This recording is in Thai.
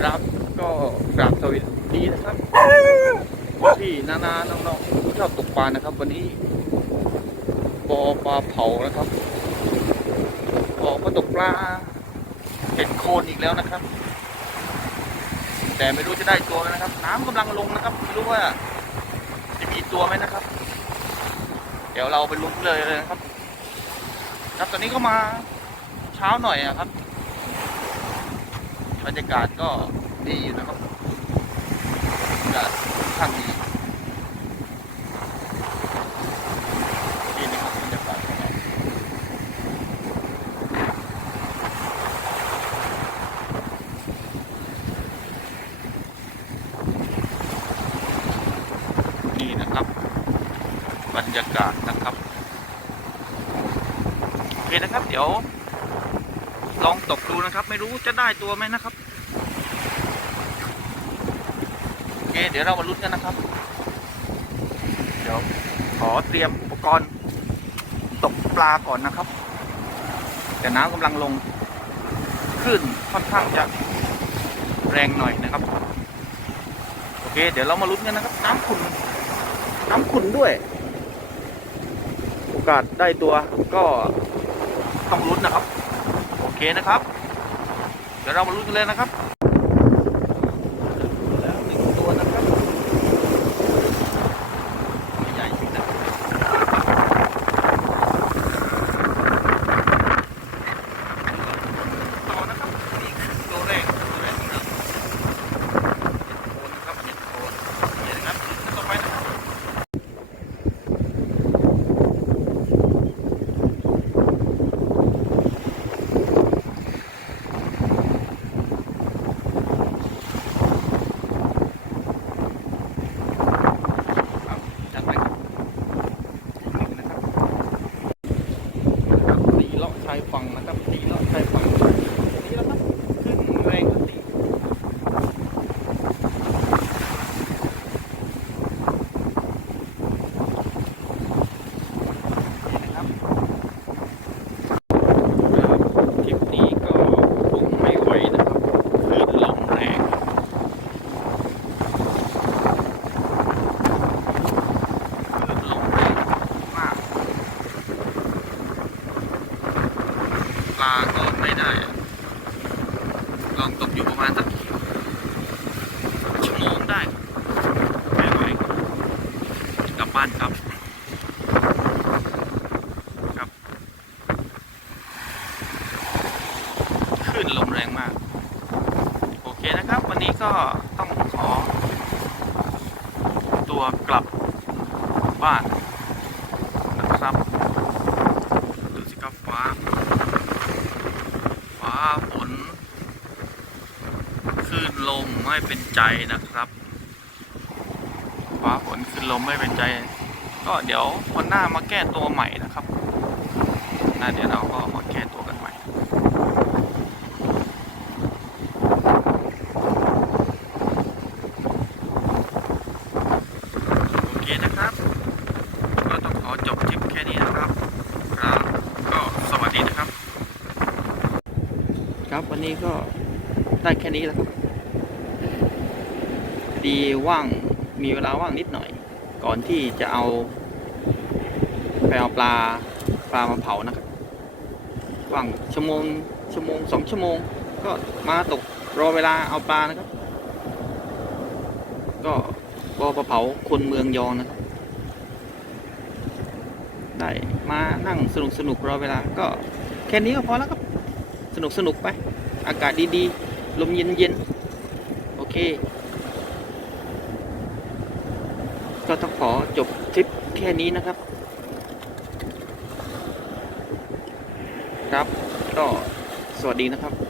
ครับก็กราบสวัสดีนะครับพี่นานาน้องๆผู้ชอบตกปลานะครับ วันนี้บอปลาเผานะครับออกมาตกปลาเห็นโคลนอีกแล้วนะครับ แต่ไม่รู้จะได้ตัวไหมนะครับ น้ำกำลังลงนะครับไม่รู้ว่าจะมีตัวไหมนะครับ เดี๋ยวเราไปลุ้นเลยเลยนะครับ ครับตอนนี้ก็มาเช้าหน่อยอะครับ บรรยากาศก็ดีอยู่นะครับบรรยากาศค่อนข้างดีนี่นะครับบรรยากาศของเรานี่นะครับ บรรยากาศนะครับ โอเคนะครับ เดี๋ยว ลองตกดูนะครับ ไม่รู้จะได้ตัวไหมนะครับโอเคเดี๋ยวเรามาลุ้นกันนะครับ เดี๋ยวขอเตรียมอุปกรณ์ตกปลาก่อนนะครับ แต่น้ำกำลังลงขึ้นค่อนข้างจะแรงหน่อยนะครับ โอเค เดี๋ยวเรามาลุ้นกันนะครับ น้ำขุ่นน้ำขุ่นด้วย โอกาสได้ตัวก็ต้องลุ้นนะครับ เคนะครับ เดี๋ยวเรามาลุ้นกันเลยนะครับแล้วหนึ่งตัวนะครับตัวใหญ่อยู่นะต่อนะครับนี่คือตัวแรกตัวแรกของเราเห็ดโคนนะครับเห็ดโคนนี่นะครับต่อไปนะครับ ครับจัดไปครับนี่นะครับครับตีเลาะชายฝั่งนะครับตีเลาะชายฝั่งนี่แล้วครับขึ้นแรงก็ตีนี่นะครับครับทริปนี้ก็คงไม่ไหวนะครับคลื่นลมแรง คลื่นลมแรงมาก ปลาก็ไม่ได้ ลองตกอยู่ประมาณสักชั่วโมงได้ไม่ไหวกลับบ้านครับครับคลื่นลมแรงมาก โอเคนะครับ วันนี้ก็ต้องขอ ตัวกลับบ้านนะครับ ดูสิครับฟ้า ฟ้าฝนคลื่นลมไม่เป็นใจนะครับ ฟ้าฝนคลื่นลมไม่เป็นใจ ก็เดี๋ยววันหน้ามาแก้ตัวใหม่นะครับนะเดี๋ยวเราก็มาแก้ตัวกันใหม่โอเคนะครับ ก็ต้องขอจบคลิปแค่นี้นะครับ ครับ ก็สวัสดีนะครับ ครับวันนี้ก็ได้แค่นี้แล้วครับดีว่างมีเวลาว่างนิดหน่อย ก่อนที่จะเอาไปเอาปลาปลามาเผานะครับว่างชั่วโมงชั่วโมงสองชั่วโมง ก็มาตกรอเวลาเอาปลานะครับ ก็บอปลาเผาคนเมืองยองนะครับได้มานั่งสนุกสนุกรอเวลาก็แค่นี้ก็พอแล้วครับ สนุกสนุกไป อากาศดีๆ ลมเย็นๆ โอเค ก็ต้องขอจบทริปแค่นี้นะครับ ครับ ก็สวัสดีนะครับ